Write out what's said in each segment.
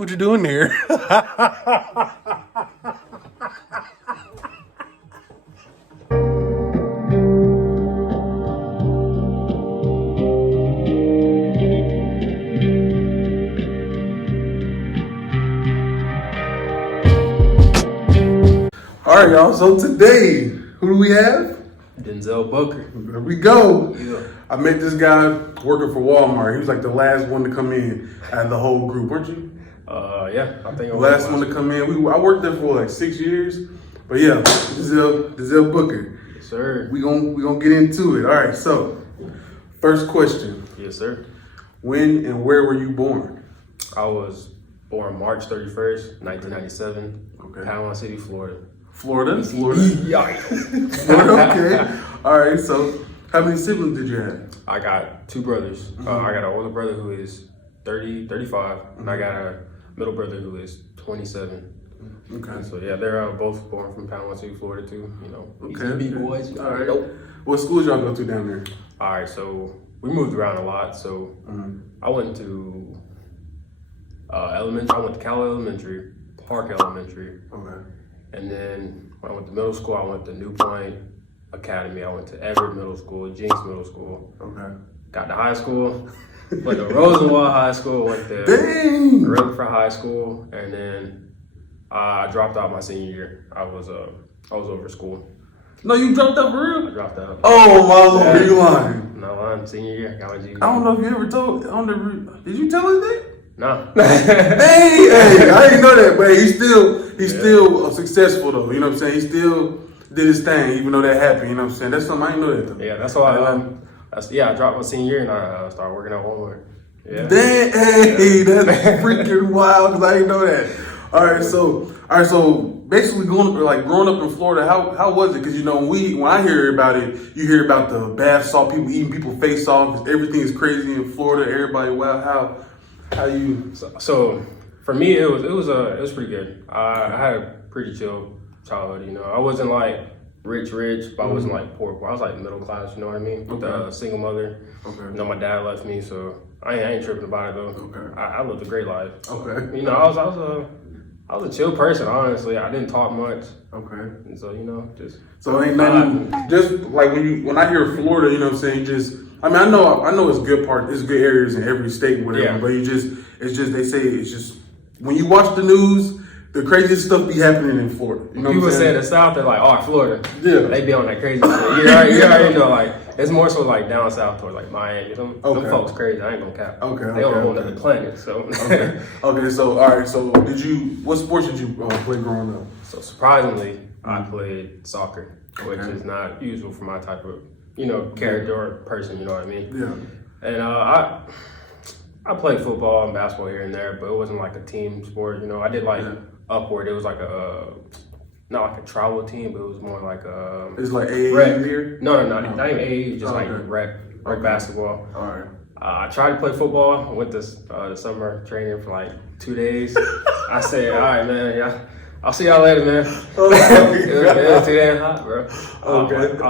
What you doing there? All right, y'all. So today, who do we have? Denzel Booker. There we go. Yeah. I met this guy working for Walmart. He was like the last one to come in out of the whole group, weren't you? Yeah, I think I Last one to come in. I worked there for like 6 years. But yeah, Denzel Booker. Yes, sir. We gonna get into it. All right, so first question. Yes, sir. When and where were you born? I was born March 31st, 1997, Okay. Panama City, Florida. Florida? Yeah. Florida, okay. All right, so how many siblings did you have? I got two brothers. I got an older brother who is 35, and I got a middle brother who is 27. Okay. So yeah, they're both born from Panama City, Florida too. You know, Okay. big boys. All right. Nope. What schools y'all go to down there? All right, so we moved around a lot. So I went to elementary. I went to Cal Elementary, Park Elementary. Okay. And then when I went to middle school, I went to New Point Academy. I went to Everett Middle School, Jinx Middle School. Okay. Got to high school, went to Rosenwald High School, went to Dang! Rutherford High School, and then I dropped out my senior year. I was over school. No, you dropped out for I real? dropped out. Oh my lord, you lying. No line, senior year. Got my GED. I don't know if you ever told. Did you tell us that? No. Hey, I didn't know that, but he's still successful though. You know what I'm saying? He still did his thing, even though that happened. You know what I'm saying? That's something I didn't know that though. Yeah, that's why. I dropped my senior year and I started working at Walmart. Yeah. Dang, hey, that's freaking wild because I didn't know that. All right, so basically growing up in Florida, how was it? Because you know when I hear about it, you hear about the bath salt, people eating people face off. Everything is crazy in Florida. Everybody, wow, how you? So for me, it was pretty good. I had a pretty chill childhood. You know, I wasn't like rich, but I wasn't like poor. I was like middle class. You know what I mean? With a single mother. Okay. You know, my dad left me, so I ain't tripping about it though. Okay. I lived a great life. Okay. You know, I was a chill person. Honestly, I didn't talk much. Okay. And so you know, just So ain't nothing. Just like when I hear Florida, you know what I'm saying? I know it's good areas in every state, and whatever. Yeah. But they say it's just when you watch the news, the craziest stuff be happening in Florida. You know people what I'm say saying? the South, they're like, oh, Florida. Yeah. They be on that crazy shit. You already know, like, it's more so like down south toward like Miami. Them folks crazy. I ain't gonna cap. Okay. They on a whole other planet. So. Okay. So all right. So what sports did you play growing up? So surprisingly, I played soccer, which is not usual for my type of, character or person. You know what I mean? Yeah. And I played football and basketball here and there, but it wasn't like a team sport. You know, I did like Upward. It was like not like a travel team, but it was more like a. It's like rec. here. No, not even AAU, just like rec basketball. All right. I tried to play football. I went to the summer training for like 2 days. I said, all right, man, yeah. I'll see y'all later, man. It was too damn hot, bro. Okay. I'm gonna go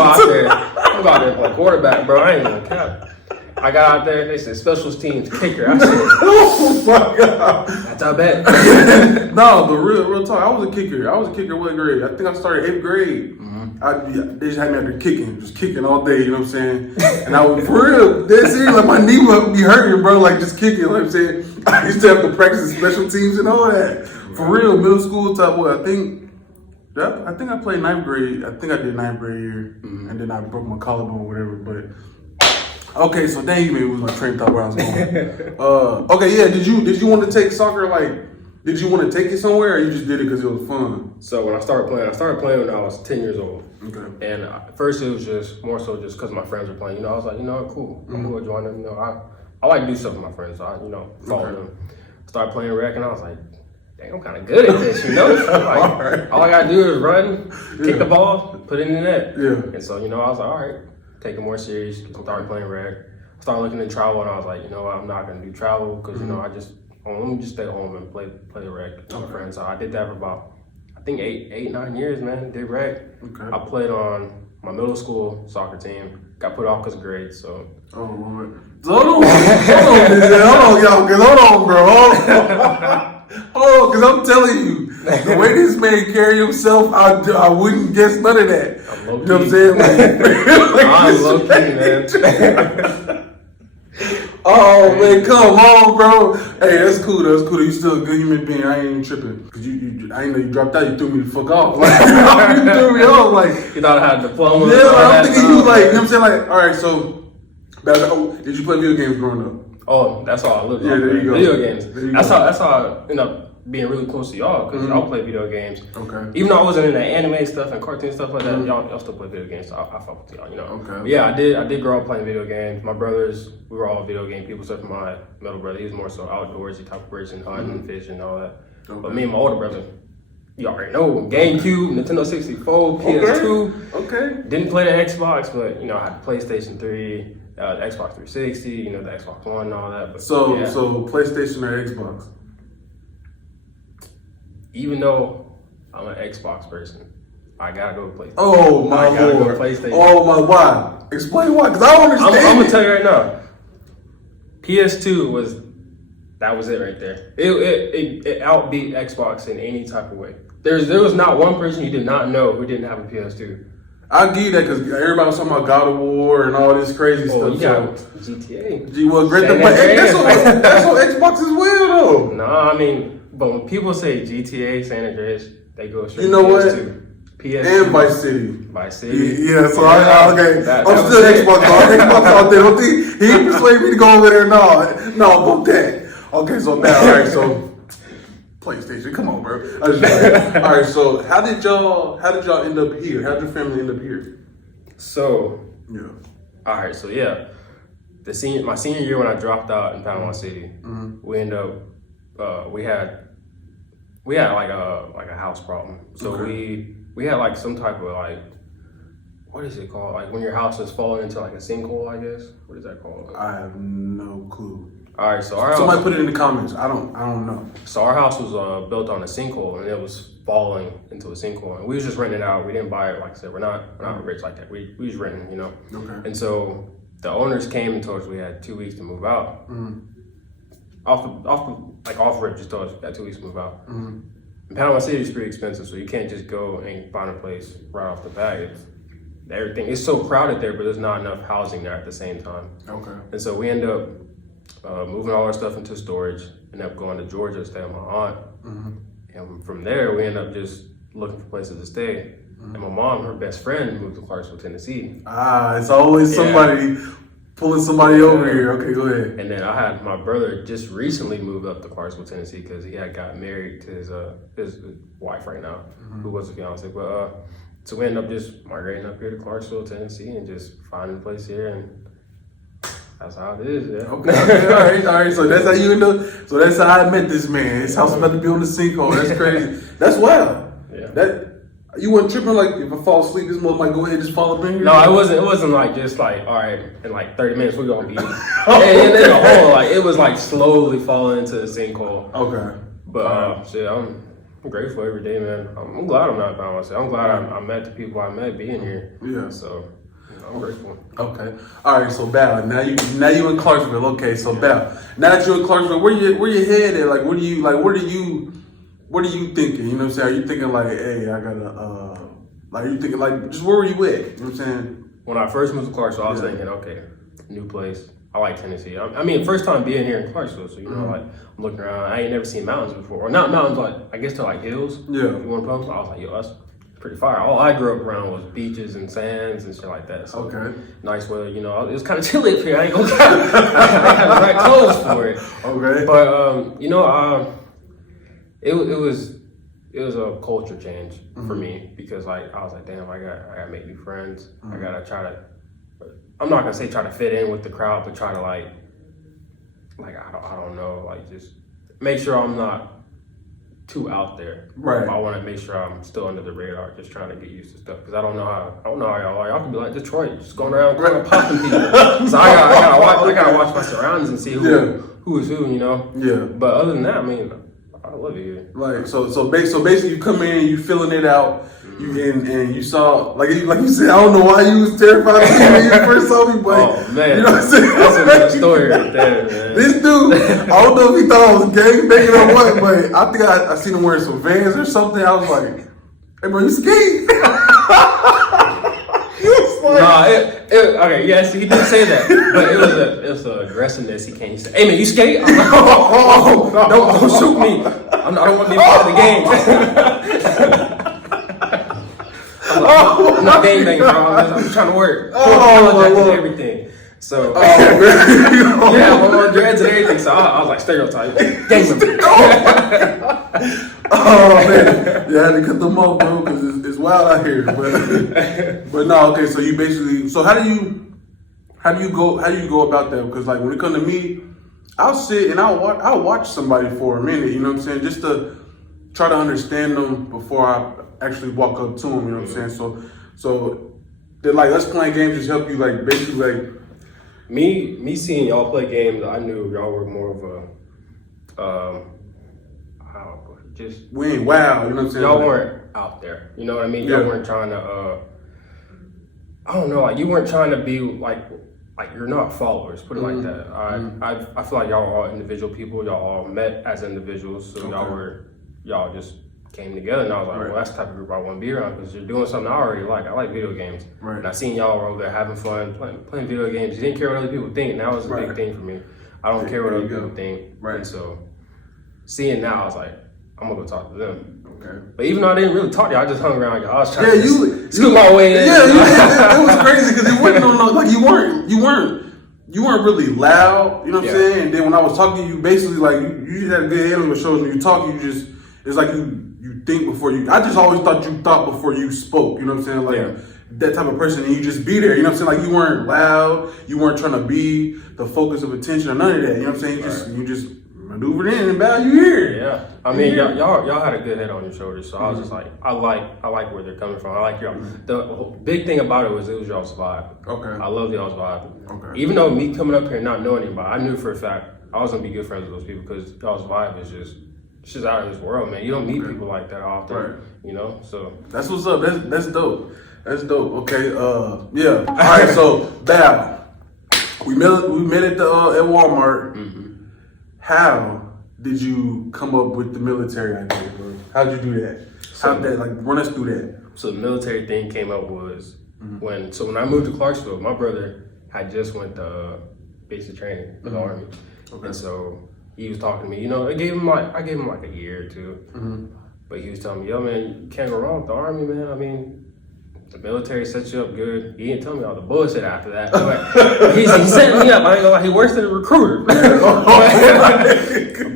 out there. I'm gonna go out there and play quarterback, bro. I ain't gonna cap. I got out there. They said specials teams kicker. I said, oh my god. that's how bad. No, but real talk. I was a kicker. What grade? I think I started 8th grade. They just had me out there just kicking all day. You know what I'm saying? And I was for real. That's it. Like my knee would be hurting, bro. Like just kicking. You know what I'm saying? I used to have to practice special teams and all that. For real, middle school type. What I think I played 9th grade. I think I did 9th grade year, and then I broke my collarbone or whatever. But okay, so dang, you made me lose my train of thought where I was going. Okay, yeah. Did you want to take soccer? Like, did you want to take it somewhere, or you just did it because it was fun? So when I started playing when I was 10 years old. Okay. And at first it was just more so just because my friends were playing. You know, I was like, cool. I'm going to join them. You know, I like to do stuff with my friends. So I, follow them. Started playing rec, and I was like, dang, I'm kind of good at this, you know? Like, all I got to do is run, kick the ball, put it in the net. Yeah. And so, I was like, all right, take it more serious. Started playing rec. Started looking at travel, and I was like, you know what, I'm not going to do travel because, let me just stay home and play the rec with my friends. So I did that for about, I think 8, 9 years, man. Did rec. Okay. I played on my middle school soccer team got put off because of grades. So. Oh Lord. So hold on, y'all. Cause hold on, bro. Hold on, cause I'm telling you, the way this man carry himself, I wouldn't guess none of that. You know what I'm saying? I'm low key, man. Oh man, come on, bro. Hey, that's cool. That's cool. You still a good human being. I ain't even tripping. Cause I ain't know you dropped out. You threw me the fuck off. Like, you threw me off. Like, you thought I had a diploma. Yeah, I'm thinking you like. You know what I'm saying? Like, all right. So, did you play video games growing up? Oh, that's all I look Yeah, there you go. Video games. That's how I ended up being really close to y'all because y'all play video games. Okay. Even though I wasn't into anime stuff and cartoon stuff like that, y'all still play video games. So I fuck with y'all, you know. Okay. But yeah, I did grow up playing video games. My brothers, we were all video game people. Except for my middle brother, he was more so outdoorsy type of person, hunting, fishing, all that. Okay. But me and my older brother, you already know, GameCube, Nintendo 64, PS2. Okay. Didn't play the Xbox, but you know, I had the PlayStation 3. Xbox 360, you know, the Xbox One and all that. But so PlayStation or Xbox? Even though I'm an Xbox person, I gotta go PlayStation. Oh my Lord! PlayStation. Oh my, why? Explain why, because I don't understand. I'm gonna tell you right now. PS2 was it right there. It outbeat Xbox in any type of way. There was not one person you did not know who didn't have a PS2. I'll give you that because everybody was talking about God of War and all this crazy stuff. You got GTA. That's on Xbox as well, though. No, I mean, but when people say GTA San Andreas, they go straight. You know to what? PS2 and Vice City. Vice City. Yeah. So okay. I'm still Xbox. Xbox out there. Don't think he didn't persuade me to go over there. No, fuck that. Okay, so now, all right, so. PlayStation, come on, bro. All right, so how did y'all end up here? How did your family end up here? So, yeah. All right, so yeah, my senior year when I dropped out in Panama City, we ended up we had like a house problem. So we had like some type of like, what is it called? Like when your house is falling into like a sinkhole, I guess. What is that called? I have no clue. All right, so our house, somebody put it in the comments. I don't know. So our house was built on a sinkhole, and it was falling into a sinkhole, and we was just renting it out. We didn't buy it. Like I said, we're not rich like that. We was renting, you know. Okay. And so the owners came and told us we had 2 weeks to move out. Off rip, just told us we had 2 weeks to move out. And Panama City is pretty expensive, so you can't just go and find a place right off the bat. Everything it's so crowded there, but there's not enough housing there at the same time. Okay. And so we end up moving all our stuff into storage, and up going to Georgia to stay with my aunt. And from there, we end up just looking for places to stay. And my mom, her best friend, moved to Clarksville, Tennessee. It's always somebody pulling somebody over here. Okay, go ahead. And then I had my brother just recently moved up to Clarksville, Tennessee, because he had got married to his wife right now, who was a fiance. But so we ended up just migrating up here to Clarksville, Tennessee, and just finding a place here and. That's how it is, yeah. Okay. All right. So that's how you end up. So that's how I met this man. His house about to be on the sinkhole. That's crazy. That's wild. Yeah. That you weren't tripping like if I fall asleep, this mother might go ahead and just fall up in here. No, it wasn't like just like all right in like 30 minutes we're gonna be in the hole. Like it was like slowly falling into the sinkhole. Okay. But shit, I'm grateful every day, man. I'm glad I'm not by myself. I'm glad I met the people I met being here. Yeah. So. I'm grateful. Okay. All right. So Bal, now you in Clarksville. Okay. So Bal, now that you're in Clarksville, where you head at? Like, what are you thinking? You know what I'm saying? Are you thinking like, hey, I gotta like, are you thinking like, just where were you at? You know what I'm saying? When I first moved to Clarksville, I was thinking, okay, new place. I like Tennessee. I mean, first time being here in Clarksville, so you know, like I'm looking around. I ain't never seen mountains before, or not mountains, like I guess they're like hills. Yeah. If you want to put them, I was like, yo, that's pretty fire. All I grew up around was beaches and sands and shit like that. So nice weather, you know. It was kind of chilly up here. I ain't gonna I had the right clothes for it. Okay. But you know, it was a culture change for me because like I was like, damn, I gotta make new friends. I gotta try to. I'm not gonna say try to fit in with the crowd, but try to like I don't know, like just make sure I'm not too out there. Right. I want to make sure I'm still under the radar, just trying to get used to stuff. Because I don't know how y'all are. Y'all can be like Detroit, just going around popping people. So I gotta watch my surroundings and see who is who, you know. Yeah. But other than that, I mean, I love it here. Right. So basically, you come in, you filling it out. and you saw like you said, I don't know why you was terrified of me when you first saw me, but Oh man, you know what I'm saying? that's another story right there, man. This dude, I don't know if he thought I was gangbanging or what, but I think I seen him wearing some Vans or something. I was like, "Hey, bro, you skate?" He was like, okay, yes, he did say that, but it was an aggressiveness he came. He said, "Hey man, you skate?" I'm like, "Oh, don't shoot me! I don't want to be part of the game." I'm not gangbanging, bro. I'm just trying to work. And everything. So yeah, I'm on dreads and everything. So I was like stereotype, gang member. Oh man, yeah, I had to cut them off, bro, because it's wild out here. But no, okay. So you basically, so how do you go about that? Because like when it comes to me, I'll sit and I'll watch somebody for a minute. You know what I'm saying? Just to try to understand them before I actually walk up to them. You know what I'm saying? So they're like, let's play games just help you like basically like. Me seeing y'all play games, I knew y'all were more of a just we ain't wow, you know what I'm saying? Y'all weren't out there. You know what I mean? Y'all weren't trying to I don't know, like you weren't trying to be like you're not followers, put it like that. I feel like y'all are all individual people, y'all all met as individuals, so y'all just came together, and I was like, well, that's the type of group I want to be around because you're doing something I already like. I like video games, and I seen y'all were over there having fun, playing video games. You didn't care what other people think, and that was a big thing for me. I don't care what other people think, and so seeing now, I was like, I'm gonna go talk to them. Okay. But even though I didn't really talk to you, I just hung around y'all. I was trying to scoot my way in. Yeah, it was crazy because it wasn't like you weren't really loud. You know what I'm saying? And then when I was talking to you, basically like you had a good head on your shoulders. When you talk, it's like you think before you. I just always thought you thought before you spoke. You know what I'm saying? Like that type of person, and you just be there. You know what I'm saying? Like you weren't loud. You weren't trying to be the focus of attention or none of that. You know what I'm saying? You just maneuvered in and bow you here. Yeah, I mean y'all had a good head on your shoulders, so I was just like, I like where they're coming from. I like y'all. The big thing about it was y'all's vibe. Okay. I love y'all's vibe. Okay. Even though me coming up here and not knowing anybody, I knew for a fact I was gonna be good friends with those people because y'all's vibe is just out of this world, man. You don't meet people like that often, you know. So that's what's up. That's dope. That's dope. Okay. Yeah. All right. So Bow, we met at Walmart. How did you come up with the military idea, bro? How'd you do that? How'd that, like, run us through that? So the military thing came up was when I moved to Clarksville, my brother had just went to basic training for the Army. Okay. And so he was talking to me, you know, I gave him like a year or two. But he was telling me, yo, man, you can't go wrong with the Army, man. I mean, the military sets you up good. He didn't tell me all the bullshit after that. But he set me up. I ain't gonna lie, he worse than a recruiter.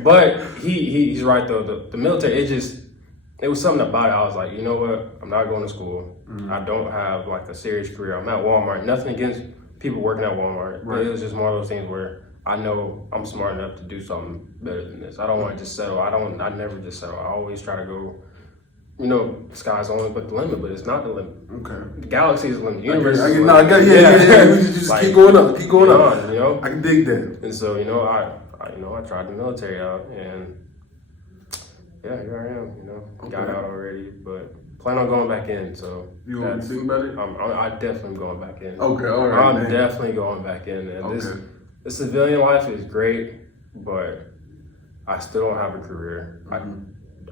But he's right though. The military, it was something about it. I was like, you know what? I'm not going to school. I don't have like a serious career. I'm at Walmart. Nothing against people working at Walmart. But it was just one of those things where I know I'm smart enough to do something better than this. I don't want to just settle. I never just settle. I always try to go. You know, sky's only but the limit, but it's not the limit. Okay. The galaxy is the limit. The universe is the limit. We just like, keep going up. You know? I can dig that. And so, you know, I tried the military out, and yeah, here I am. You know, got out already, but plan on going back in. So you want to think about it? I definitely am going back in. Okay, all right. I'm definitely going back in, and the civilian life is great, but I still don't have a career.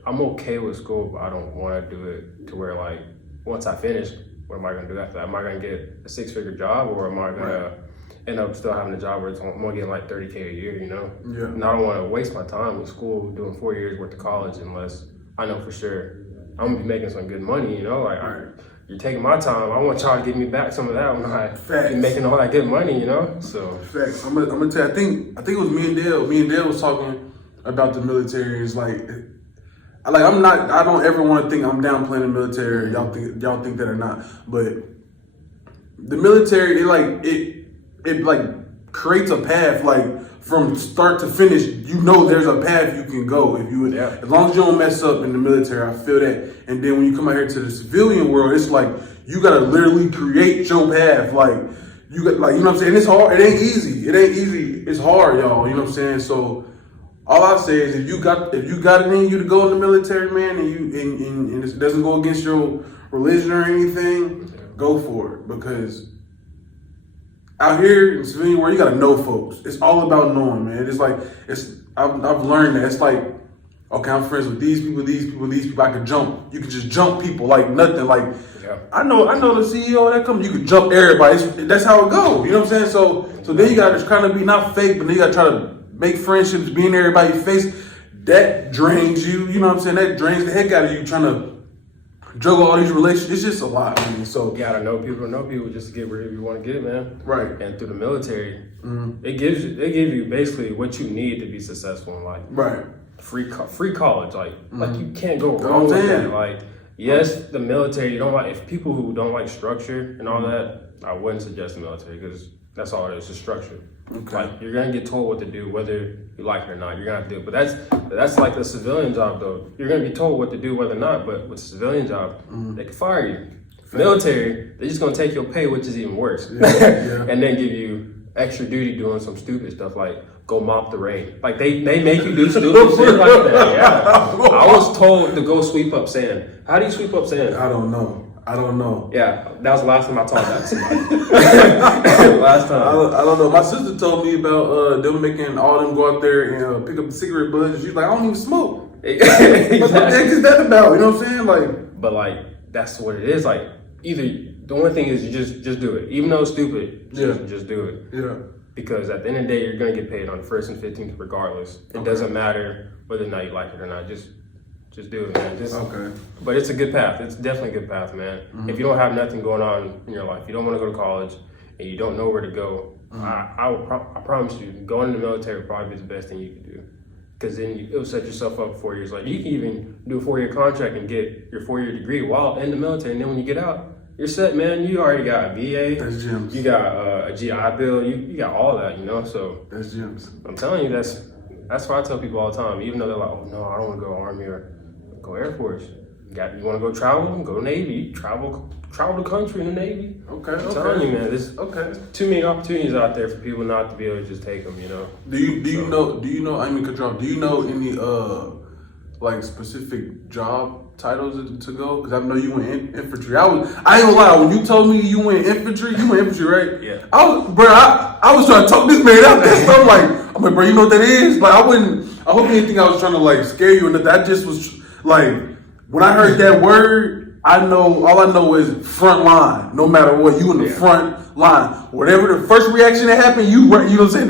I'm okay with school, but I don't want to do it to where, like, once I finish, what am I going to do after that? Am I going to get a 6-figure job, or am I going to end up still having a job where I'm going to get like $30K a year, you know? Yeah. And I don't want to waste my time in school doing 4 years worth of college unless I know for sure I'm going to be making some good money, you know? Like, you're taking my time. I want y'all to give me back some of that when I be making all that good money, you know? So. Facts. I'm gonna tell you, I think it was me and Dale. Me and Dale was talking about the military. It's like I don't ever want to think I'm downplaying the military. Y'all think that or not, but the military, it creates a path, like from start to finish. You know, there's a path you can go if you, as long as you don't mess up in the military. I feel that. And then when you come out here to the civilian world, it's like you gotta literally create your path. Like you got, like, you know what I'm saying. It's hard. It ain't easy. It's hard, y'all. You know what I'm saying. So. All I say is if you got it in you to go in the military, man, and it doesn't go against your religion or anything, go for it. Because out here in the civilian world, you gotta know folks. It's all about knowing, man. It's like I've learned that it's like, okay, I'm friends with these people. I could jump. You could just jump people like nothing. Like I know the CEO that comes. You could jump everybody. That's how it goes. You know what I'm saying? So then you gotta just kind of be not fake, but then you gotta try to make friendships, be in everybody's face. That drains you. You know what I'm saying? That drains the heck out of you trying to juggle all these relationships. It's just a lot, man. So you gotta know people just to get wherever you want to get, man. Right. And through the military, they give you basically what you need to be successful in life. Right. Free college, like you can't go wrong with that. Like, yes, the military. You don't like if people who don't like structure and all that. I wouldn't suggest the military because that's all it is, just structure. Okay. Like you're gonna get told what to do, whether you like it or not. You're gonna have to do it. But that's like the civilian job, though. You're gonna be told what to do, whether or not. But with the civilian job, they can fire you. Military, they're just gonna take your pay, which is even worse, and then give you extra duty doing some stupid stuff like go mop the rain. Like they make you do stupid shit like that. Yeah, I was told to go sweep up sand. How do you sweep up sand? I don't know. Yeah, that was the last time I talked that to somebody. Last time. I don't know. My sister told me about them making all them go out there and pick up the cigarette butts. She's like, I don't even smoke. Exactly. What the heck is that about? You know what I'm saying? Like, but like that's what it is. Like either the only thing is you just do it, even though it's stupid. Just do it. Yeah. Because at the end of the day, you're gonna get paid on the 1st and 15th regardless. It doesn't matter whether or not you like it or not. Just do it, man. But it's a good path. It's definitely a good path, man. If you don't have nothing going on in your life, you don't want to go to college, and you don't know where to go, I promise you, going in the military would probably be the best thing you can do. Because then it'll set yourself up for 4 years. Like you can even do a 4-year contract and get your 4-year degree while in the military, and then when you get out, you're set, man. You already got a VA. That's gems. You got a GI Bill. You got all that, you know. So that's gems. I'm telling you, that's why I tell people all the time. Even though they're like, oh no, I don't want to go Army or go Air Force. You want to go travel? Go Navy. Travel the country in the Navy. I'm telling you, man. There's too many opportunities out there for people not to be able to just take them. You know. Do you know? I mean, do you know any like specific job titles to go? Because I know you went infantry. I ain't gonna lie. When you told me you went infantry, right? Yeah. I was trying to talk this man out there. So I'm like, bro, you know what that is? Like, I hope you didn't think I was trying to like scare you or nothing. I just was like, when I heard that word, all I know is front line. No matter what, you in the front line. Whatever the first reaction that happened, you know what I'm saying?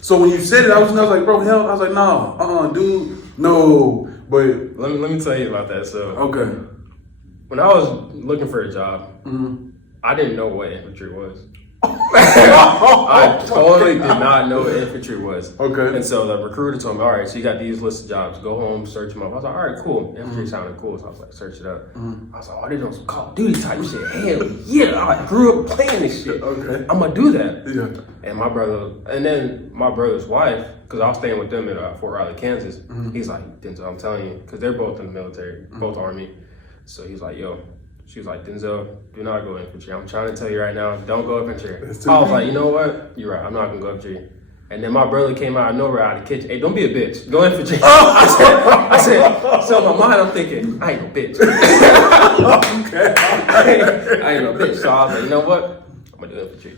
So when you said it, I was like, bro, hell, I was like, no, dude, no. But let me tell you about that. So when I was looking for a job, I didn't know what infantry was. I totally did not know what infantry was. And so the recruiter told me, all right, so you got these list of jobs. Go home, search them up. I was like, all right, cool. Infantry sounded cool. So I was like, search it up. I was like, oh, they doing some Call of Duty type shit. Hell yeah. I grew up playing this shit. I'm going to do that. Yeah. And my brother's wife, because I was staying with them at Fort Riley, Kansas. He's like, Denzel, I'm telling you, because they're both in the military, both Army. So he's like, yo. She was like, Denzel, do not go infantry. I'm trying to tell you right now, don't go infantry. I was like, you know what? You're right. I'm not going to go infantry. And then my brother came out of nowhere out of the kitchen. Hey, don't be a bitch. Go infantry. I said, so in my mind, I'm thinking, I ain't no bitch. I ain't no bitch. So I was like, you know what? I'm going to do infantry.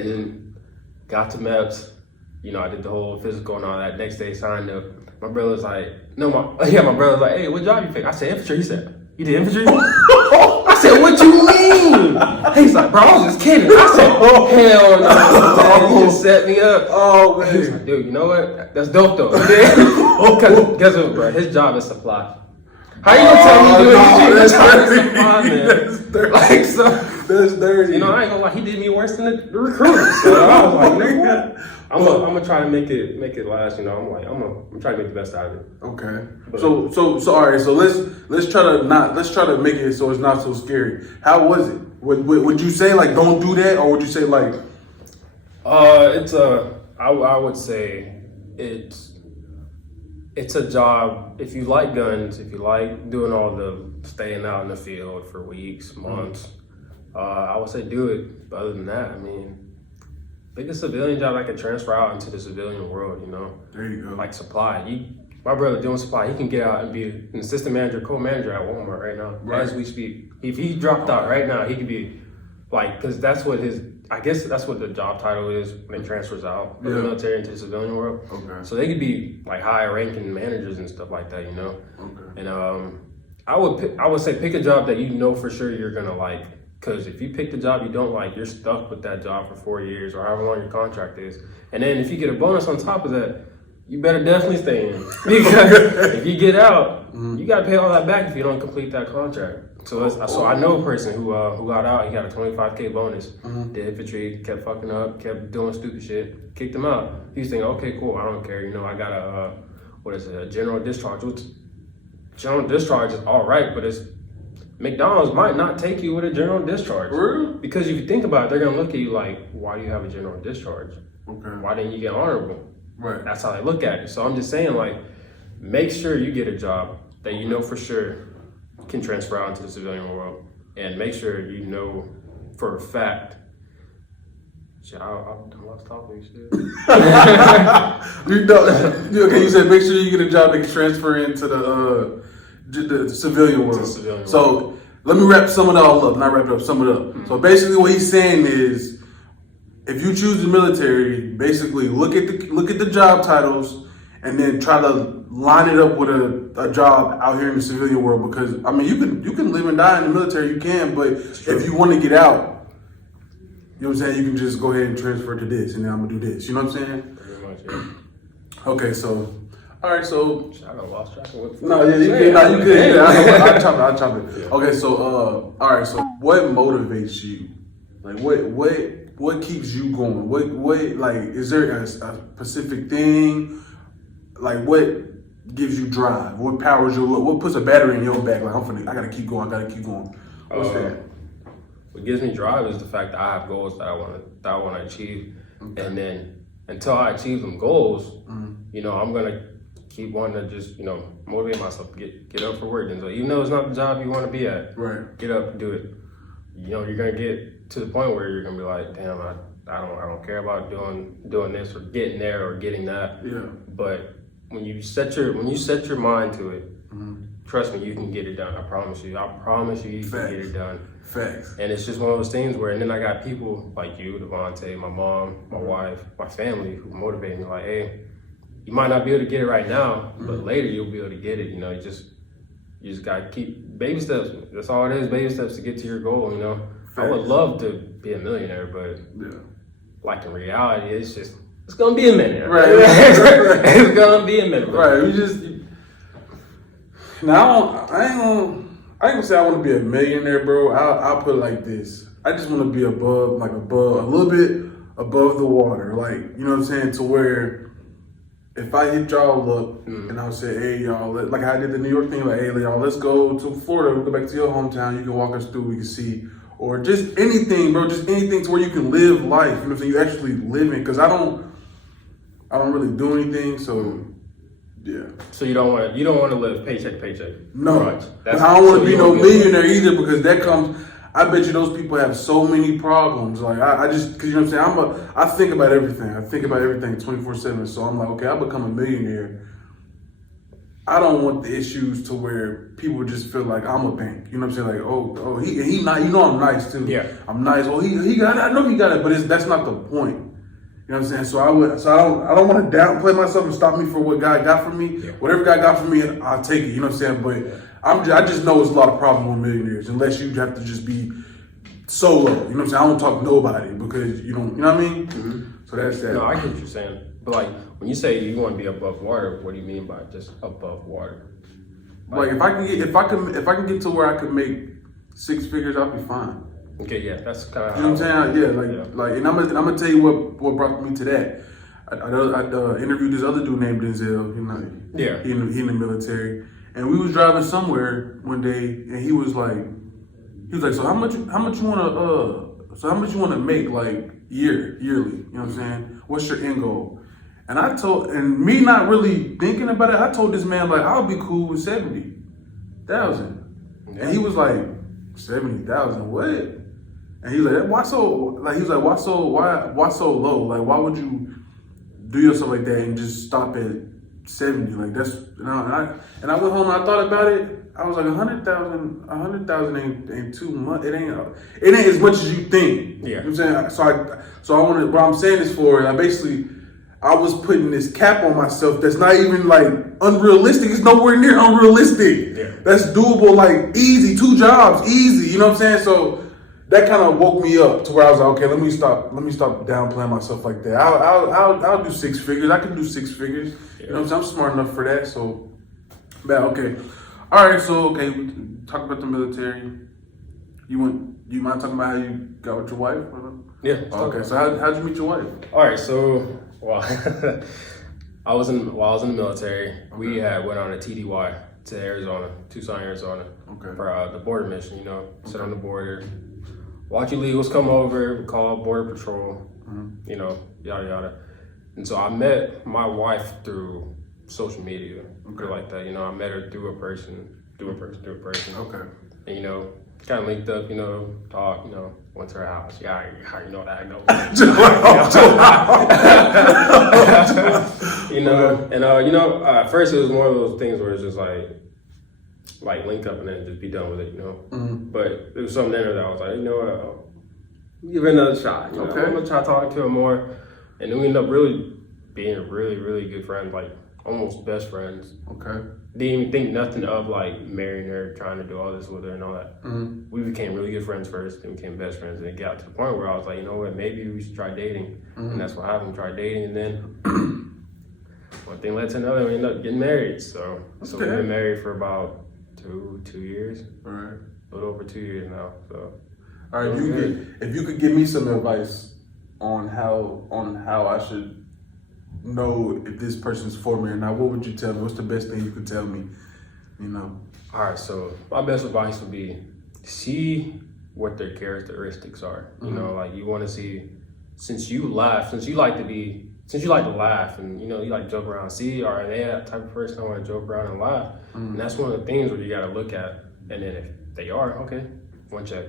And then got to MEPS. You know, I did the whole physical and all that. Next day, signed up. My brother's like, my brother's like, hey, what job you pick? I said, infantry. He said, you did infantry? I said, what you mean? He's like, bro, I was just kidding. I said, hell no. He just set me up. Oh, man. He was like, dude, you know what? That's dope, though. Because guess what, bro? His job is supply. How you gonna tell me to do anything? That's supply, man. That's dirty. You know, I ain't gonna lie. He did me worse than the recruiter. So I was like, you know what? I'm gonna try to make it last. You know, I'm trying to make the best out of it. Okay. But, so all right. So let's try to make it so it's not so scary. How was it? Would you say like don't do that, or would you say like? I would say it's a job. If you like guns, if you like doing all the staying out in the field for weeks, months, I would say do it. But other than that, I mean. Pick a civilian job that can transfer out into the civilian world, you know? There you go. Like supply. my brother doing supply, he can get out and be an assistant manager, co-manager at Walmart right now, as we speak. If he dropped out right now, he could be like, because that's what I guess that's what the job title is when it transfers out from the military into the civilian world. Okay. So they could be like higher ranking managers and stuff like that, you know. Okay. And I would say pick a job that you know for sure you're gonna like. Because if you pick the job you don't like, you're stuck with that job for 4 years or however long your contract is. And then if you get a bonus on top of that, you better definitely stay in. Because if you get out, you got to pay all that back if you don't complete that contract. So I know a person who got out. He got a $25K bonus. Did infantry, kept fucking up, kept doing stupid shit, kicked him out. He was thinking, okay, cool, I don't care. You know, I got a general discharge. General discharge is all right, but McDonald's might not take you with a general discharge. Really? Because if you think about it, they're gonna look at you like, why do you have a general discharge? Okay. Why didn't you get honorable? Right. That's how they look at it. So I'm just saying, like, make sure you get a job that you know for sure can transfer out into the civilian world, and make sure you know for a fact. Shit, I lost topic. Shit. Okay, you said make sure you get a job that can transfer into the civilian world. So let me wrap some of it all up. Not wrap it up, sum it up. So basically, what he's saying is, if you choose the military, basically look at the job titles and then try to line it up with a job out here in the civilian world. Because I mean, you can live and die in the military, you can, but if you want to get out, you know what I'm saying, you can just go ahead and transfer to this, and then I'm gonna do this. You know what I'm saying? Pretty much, yeah. Okay, so all right, so I got lost track of what. no, yeah, you good. No, you good. Yeah, I'll chop it. Yeah. Okay, so all right, so what motivates you? Like what keeps you going? What like, is there a specific thing? Like, what gives you drive? What powers you? What puts a battery in your back? Like, I gotta keep going. What's that? What gives me drive is the fact that I have goals that I want to achieve, and then until I achieve them goals, you know, I'm gonna keep wanting to just, you know, motivate myself to get up for work. And so even though it's not the job you want to be at, right, get up and do it. You know, you're gonna get to the point where you're gonna be like, damn, I don't care about doing this or getting there or getting that. Yeah. But when you set your mind to it, trust me, you can get it done. I promise you. You Facts. can get it done. Facts. And it's just one of those things where, and then I got people like you, Devontae, my mom, my wife, my family, who motivate me like, hey, you might not be able to get it right now, but later you'll be able to get it. You know, you just gotta keep baby steps. That's all it is, baby steps to get to your goal, you know. Facts. I would love to be a millionaire, but like in reality, it's gonna be a minute. Right. It's gonna be a minute. Right. Now I ain't gonna say I want to be a millionaire, bro. I'll put it like this. I just want to be above, a little bit above the water. Like, you know what I'm saying? To where if I hit y'all up and I'll say, hey, y'all, like I did the New York thing, like, hey, y'all, let's go to Florida. We'll go back to your hometown. You can walk us through. We can see. Or just anything, bro. Just anything to where you can live life. You know what I'm saying? You actually live it. Because I don't really do anything, so... Yeah. So you don't want to live paycheck to paycheck. No, I don't want to be no millionaire either, because that comes. I bet you those people have so many problems. Like I just, because you know what I'm saying. I think about everything. I think about everything 24/7. So I'm like, okay, I become a millionaire. I don't want the issues to where people just feel like I'm a bank. You know what I'm saying? Like, oh, he not. You know, I'm nice too. Yeah, I'm nice. Oh, he got it. I know he got it, but that's not the point. You know what I'm saying? So I don't want to downplay myself and stop me for what God got for me. Yeah. Whatever God got for me, I'll take it. You know what I'm saying? But I just know there's a lot of problems with millionaires, unless you have to just be solo. You know what I'm saying? I don't talk to nobody because you don't. You know what I mean? Mm-hmm. So that's that. No, I get what you're saying. But like when you say you want to be above water, what do you mean by just above water? Like if I can get to where I can make 6 figures, I'll be fine. Okay, yeah, that's kind of. You know what I'm saying? Yeah, like, and I'm gonna tell you what brought me to that. I interviewed this other dude named Denzel. He in the military, and we was driving somewhere one day, and he was like, so how much you wanna make like yearly? You know what I'm saying? What's your end goal? And me not really thinking about it, I told this man like I'll be cool with 70,000, and he was like 70,000, what? And he's like, why so low? Like, why would you do yourself like that and just stop at 70. Like that's and I went home and I thought about it. I was like 100,000 ain't too much. It ain't as much as you think. Yeah. You know what I'm saying? So I wanted what I'm saying is for I was putting this cap on myself that's not even like unrealistic. It's nowhere near unrealistic. Yeah. That's doable, like easy, 2 jobs, easy. You know what I'm saying? So that kind of woke me up to where I was like, okay, let me stop downplaying myself like that. I'll do 6 figures. I can do 6 figures. Yeah. You know what I'm saying? I'm smart enough for that. So, okay. All right. So, okay, we talk about the military. You mind talking about how you got with your wife? Yeah. Okay. So how'd you meet your wife? All right. So, while I was in the military, we had went on a TDY to Arizona, Tucson, Arizona, for the border mission. You know, sit on the border, watch illegals come over, call Border Patrol. You know, yada yada. And so I met my wife through social media, like that. You know, I met her through a person. Okay. And you know, kind of linked up. You know, talk. You know, went to her house. Yeah, how you know that I know. You know, and you know, at first it was one of those things where it's just like link up and then just be done with it. You know, but there was something in her that I was like, you know what, give it another shot. You know? I'm gonna try talking to her more. And then we ended up really being really, really good friends, like almost best friends. Okay. Didn't even think nothing of like marrying her, trying to do all this with her and all that. We became really good friends first, then became best friends. And it got to the point where I was like, you know what, maybe we should try dating. And that's what happened, tried dating. And then one thing led to another, we ended up getting married. So we've been married for about two years. All right. A little over 2 years now. So. All right, if you could give me some advice on how I should know if this person's for me or not, what would you tell me? What's the best thing you could tell me? You know. All right, so my best advice would be see what their characteristics are. You know, like you want to see, since you like to laugh and you know you like to joke around. See, are they that type of person that want to joke around and laugh? And that's one of the things where you got to look at. And then if they are, okay, one check.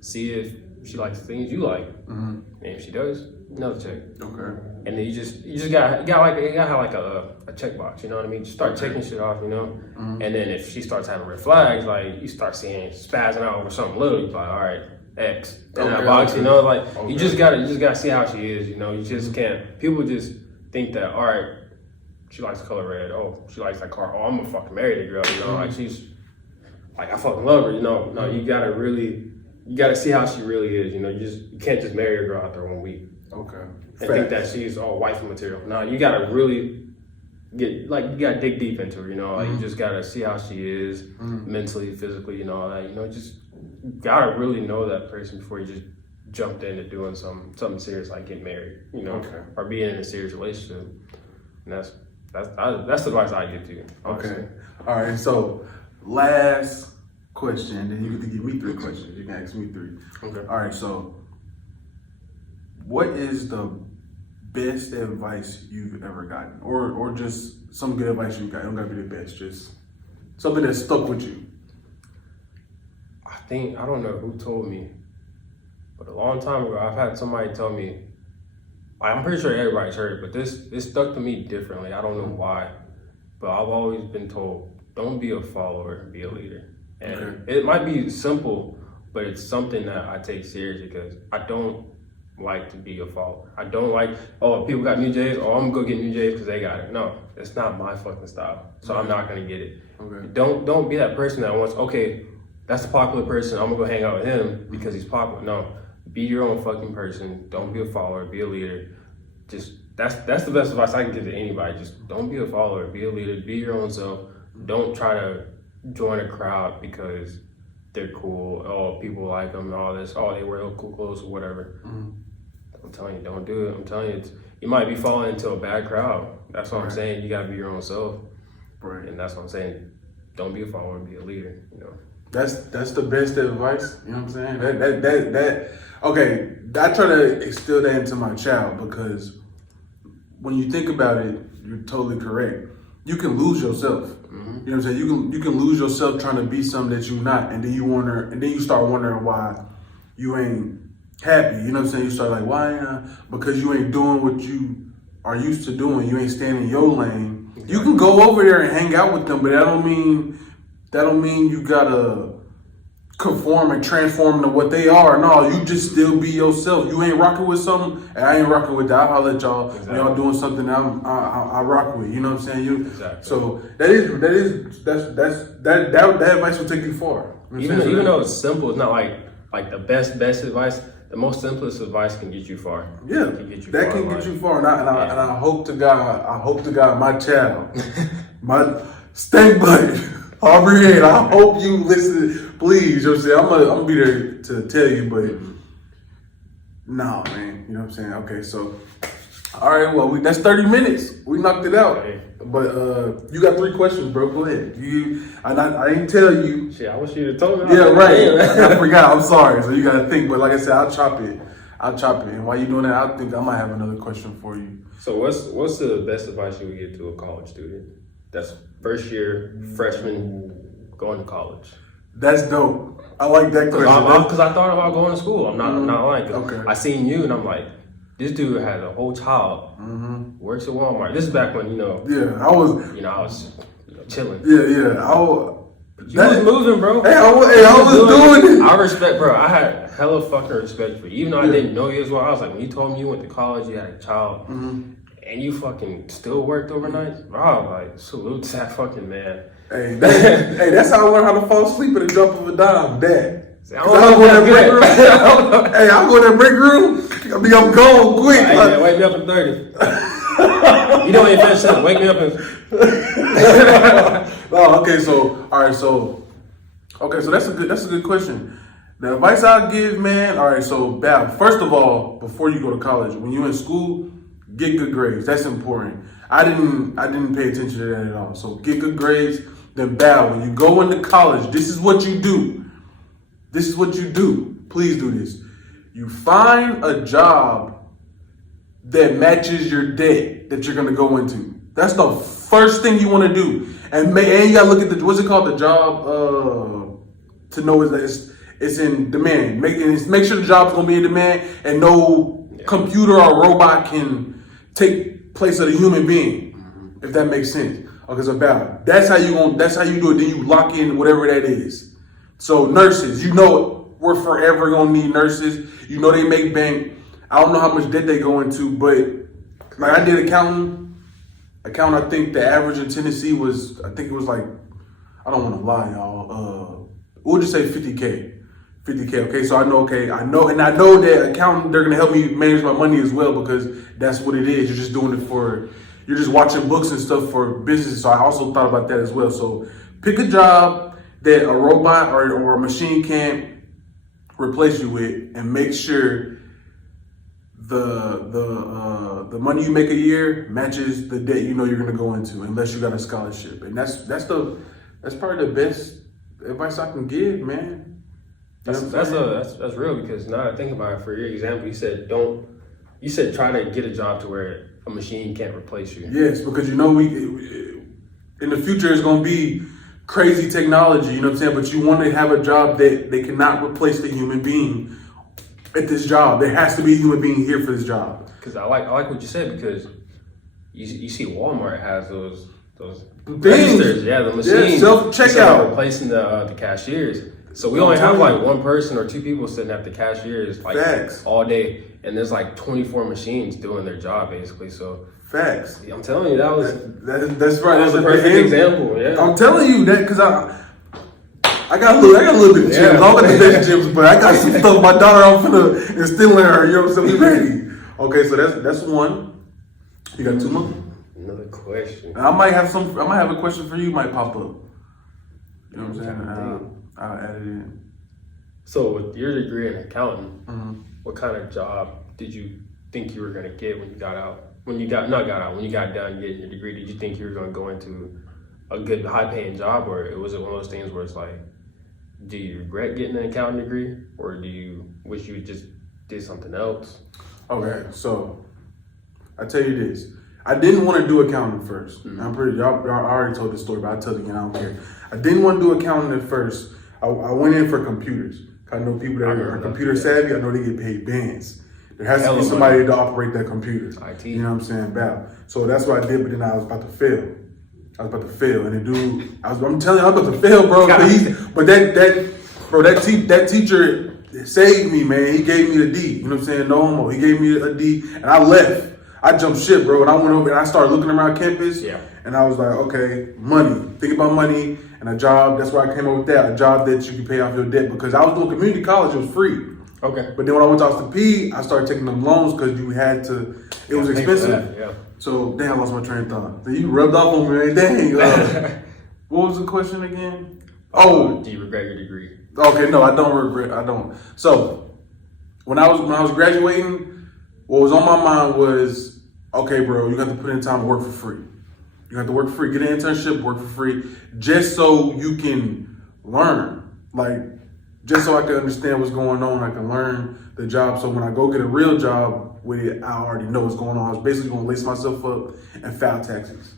See if she likes the things you like, and if she does, another check. Okay. And then you just got have like a checkbox. You know what I mean? Just start checking shit off. You know. And then if she starts having red flags, like you start seeing spazzing out over something little, you're like, all right, X in that box. You know, like you just gotta see how she is. You know, you just can't. People just think that, all right, she likes the color red. Oh, she likes that car. Oh, I'm gonna fucking marry the girl. You know, like she's like I fucking love her. You know, no, you gotta see how she really is. You know, you can't just marry a girl after 1 week. Okay. And think that she's all wifey material. No, you gotta really you gotta dig deep into her. You know, like you just gotta see how she is mentally, physically. You know, all that. You know, just gotta really know that person before you just jumped into doing something serious like getting married. You know, or being in a serious relationship. And that's the advice I give to you. Honestly. Okay. All right. So last question, then you get to give me 3 questions. You can ask me 3. Okay. All right, so what is the best advice you've ever gotten? Or just some good advice you got? It don't gotta be the best, just something that stuck with you. I don't know who told me, but a long time ago, I've had somebody tell me, I'm pretty sure everybody's heard it, but this stuck to me differently. I don't know why, but I've always been told, don't be a follower, be a leader. And it might be simple, but it's something that I take seriously because I don't like to be a follower. I don't like, people got new J's, I'm gonna go get new J's because they got it. No, it's not my fucking style, so I'm not gonna get it. Okay. Don't be that person that wants, that's the popular person, I'm gonna go hang out with him because he's popular. No, be your own fucking person. Don't be a follower, be a leader. Just, that's the best advice I can give to anybody. Just don't be a follower, be a leader, be your own self. Don't try to join a crowd because they're cool. People like them and all this. They wear cool clothes or whatever. I'm telling you, don't do it. I'm telling you, you might be falling into a bad crowd. That's what I'm saying. You gotta be your own self. Right. And that's what I'm saying. Don't be a follower, be a leader. You know. That's the best advice. You know what I'm saying? That okay. I try to instill that into my child because when you think about it, you're totally correct. You can lose yourself. You know what I'm saying? You can lose yourself trying to be something that you're not, and then you start wondering why you ain't happy. You know what I'm saying? You start like, why? Because you ain't doing what you are used to doing. You ain't staying in your lane. You can go over there and hang out with them, but that don't mean you gotta conform and transform to what they are. No, you just still be yourself. You ain't rocking with something, and I ain't rocking with that. I'll holler at y'all when y'all doing something that I rock with. You know what I'm saying? So that advice will take you far. Even though it's simple, it's not like the best advice. The most simplest advice can get you far. Yeah, can get you far. And I hope to God, my child, my stank buddy, Aubrey Head, I hope you listen. Please, you know what I'm saying? I'm gonna be there to tell you, but no, man. You know what I'm saying? Okay, so all right, well, that's 30 minutes. We knocked it out. Hey. But you got 3 questions, bro. Go ahead. I didn't tell you. Shit, I wish you'd have told me. Yeah, right. I forgot. I'm sorry. So you got to think. But like I said, I'll chop it. And while you're doing that, I think I might have another question for you. So what's the best advice you would give to a college student that's first year freshman going to college? That's dope. I like that question. Because I thought about going to school. I'm not lying. Okay. I seen you and I'm like, this dude has a whole child. Works at Walmart. This is back when Yeah, I was chilling. Yeah. You was moving, bro. Hey, I was doing it. I respect, bro. I had hella fucking respect for you. Even though I didn't know you as well, I was like, when you told me you went to college, you had a child, and you fucking still worked overnight, bro, I was like, salute to that fucking man. Hey, that's how I learned how to fall asleep at the drop of a dime, Dad. I go in that break room. Hey, I go in that break room. I'm going quick. Hey, wake me up in 30. You don't even finish it. Wake me up in. No, okay, so all right, so that's a good question. The advice I give, man. All right, so Bab, first of all, before you go to college, when you're in school, get good grades. That's important. I didn't pay attention to that at all. So get good grades. Then Bab, when you go into college, this is what you do. This is what you do. Please do this. You find a job that matches your debt that you're gonna go into. That's the first thing you want to do. And you gotta look at what's it called, the job to know is that it's in demand. Make sure the job's gonna be in demand and no computer or robot can take place of the human being, if that makes sense. Okay, so that's how you do it. Then you lock in whatever that is. So nurses, we're forever gonna need nurses. They make bank. I don't know how much debt they go into, but like I did accounting. I think the average in Tennessee was, I think it was like, I don't want to lie, y'all. We'll just say 50K. 50K. Okay, so I know that accounting, they're gonna help me manage my money as well because that's what it is. You're just doing it you're just watching books and stuff for business. So I also thought about that as well. So pick a job that a robot or a machine can't replace you with, and make sure the money you make a year matches the debt you're gonna go into, unless you got a scholarship. And that's probably the best advice I can give, man. That's real, because now I think about it, for your example, you said try to get a job to where a machine can't replace you. Yes, because we in the future it's gonna be crazy technology, you know what I'm saying? But you want to have a job that they cannot replace the human being at this job. There has to be a human being here for this job. Because I like what you said, because you see Walmart has those registers, the machines, self-checkout, replacing the cashiers. So we only have like one person or two people sitting at the cashiers all day, and there's like 24 machines doing their job basically. So facts. I'm telling you, that's right. That's a perfect example. Yeah, I'm telling you that because I got a little bit of gems. I don't got the best gems, but I got some stuff. My daughter, I'm finna instill in her. You know what I'm saying? We ready. Okay, so that's one. You got 2 more. Another question. And I might have a question for you. Might pop up. You know what I'm saying? I'll add it in. So with your degree in accounting, what kind of job did you think you were gonna get when you got out? When you got done getting your degree, did you think you were gonna go into a good high-paying job, or was it one of those things where it's like, do you regret getting an accounting degree, or do you wish you just did something else? Okay, so I tell you this. I didn't want to do accounting first. I'm pretty, y'all already told this story, but I'll tell it again, I don't care. I didn't want to do accounting at first. I went in for computers. I know people that are computer savvy. I know they get paid bands. There has to be somebody to operate that computer. IT. You know what I'm saying? Bow. So that's what I did, but then I was about to fail. And the dude, I'm telling you, I was about to fail, bro. But that teacher saved me, man. He gave me a D. You know what I'm saying? No homo. He gave me a D, and I left. I jumped ship, bro, and I went over and I started looking around campus. Yeah. And I was like, okay, money. Think about money and a job. That's why I came up with that. A job that you can pay off your debt, because I was doing community college. It was free. Okay. But then when I went to Austin P, I started taking them loans because you had to. It was expensive. Yeah. So damn, I lost my train of thought. So you rubbed off on me, man. Dang. What was the question again? Oh, do you regret your degree? Okay, no, I don't regret. I don't. So when I was graduating, what was on my mind was, okay, bro, you have to put in time to work for free. You have to work for free. Get an internship, work for free, just so you can learn. Like, just so I can understand what's going on. I can learn the job. So when I go get a real job with it, I already know what's going on. I was basically going to lace myself up and file taxes.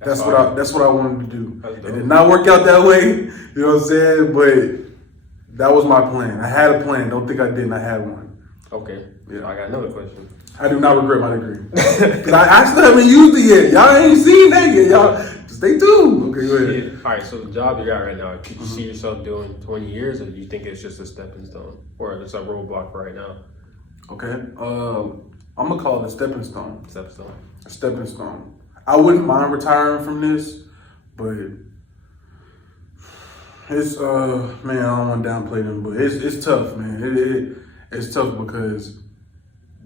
That's what I wanted to do. It did not work out that way. You know what I'm saying? But that was my plan. I had a plan. Don't think I didn't. I had one. Okay. Yeah. I got another question. I do not regret my degree. Because I still haven't used it yet. Y'all ain't seen that yet. Y'all stay tuned. Okay, go ahead. Yeah. All right, so the job you got right now, could you see yourself doing 20 years, or do you think it's just a stepping stone? Or it's a roadblock right now? Okay. I'm going to call it a stepping stone. A stepping stone. I wouldn't mind retiring from this, but it's, man, I don't want to downplay them, but it's tough, man. It's tough because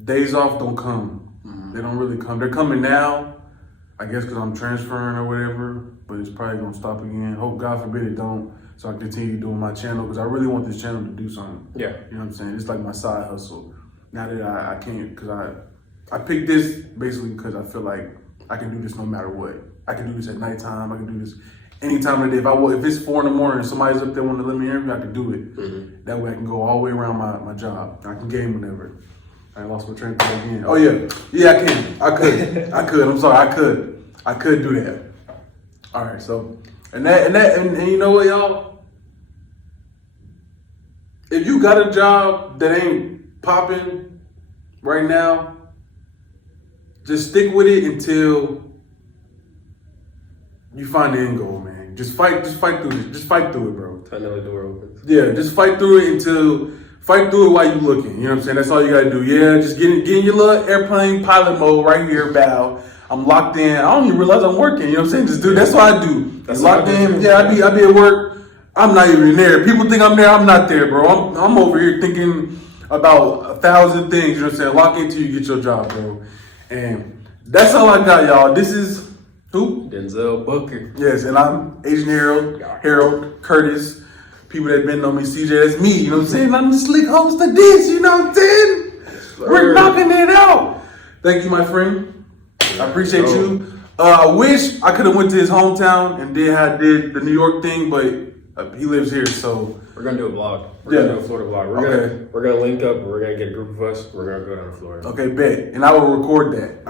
days off don't come. They don't really come. They're coming now, I guess because I'm transferring or whatever, but it's probably going to stop again. Hope God forbid it don't, so I continue doing my channel, because I really want this channel to do something. Yeah. You know what I'm saying? It's like my side hustle. Now that I can't, because I picked this basically because I feel like I can do this no matter what. I can do this at nighttime. I can do this any time of the day. If it's 4 in the morning and somebody's up there wanting to let me interview, I can do it. That way I can go all the way around my job. I can game whenever. I lost my train of thought again. Oh yeah, I can. I could. I'm sorry. I could do that. All right. So, and you know what, y'all? If you got a job that ain't popping right now, just stick with it until you find the end goal, man. Just fight through it. Just fight through it, bro. Another door opens. Yeah, just fight through it while you looking. You know what I'm saying? That's all you gotta do. Yeah, just get in your little airplane pilot mode right here, Bow. I'm locked in. I don't even realize I'm working. You know what I'm saying? Just do. That's what I do. That's locked in. Yeah, I be at work. I'm not even there. People think I'm there. I'm not there, bro. I'm over here thinking about 1,000 things. You know what I'm saying? Lock in till you get your job, bro. And that's all I got, y'all. This is who? Denzel Booker. Yes, and I'm Asian Harold Curtis. People that been know me, CJ, that's me. You know what I'm saying? I'm the slick host of this. You know what I'm saying? Yes, we're knocking it out. Thank you, my friend. I appreciate you. I wish I could have went to his hometown and did the New York thing, but he lives here, so we're gonna do a vlog. We're gonna do a Florida vlog. We're gonna link up. We're gonna get a group of us. We're gonna go down to Florida. Okay, bet. And I will record that.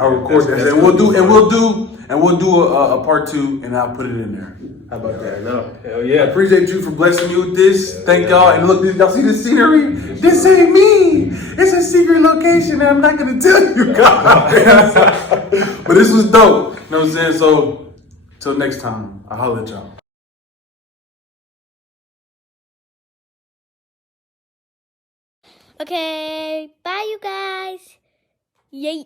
And we'll do a part 2, and I'll put it in there. How about that? No, hell yeah. I appreciate you for blessing me with this. Thank y'all. And look, y'all see this scenery? This ain't me. It's a secret location that I'm not gonna tell you guys. But this was dope. You know what I'm saying? So till next time, I'll holler at y'all. Okay, bye you guys. Yay.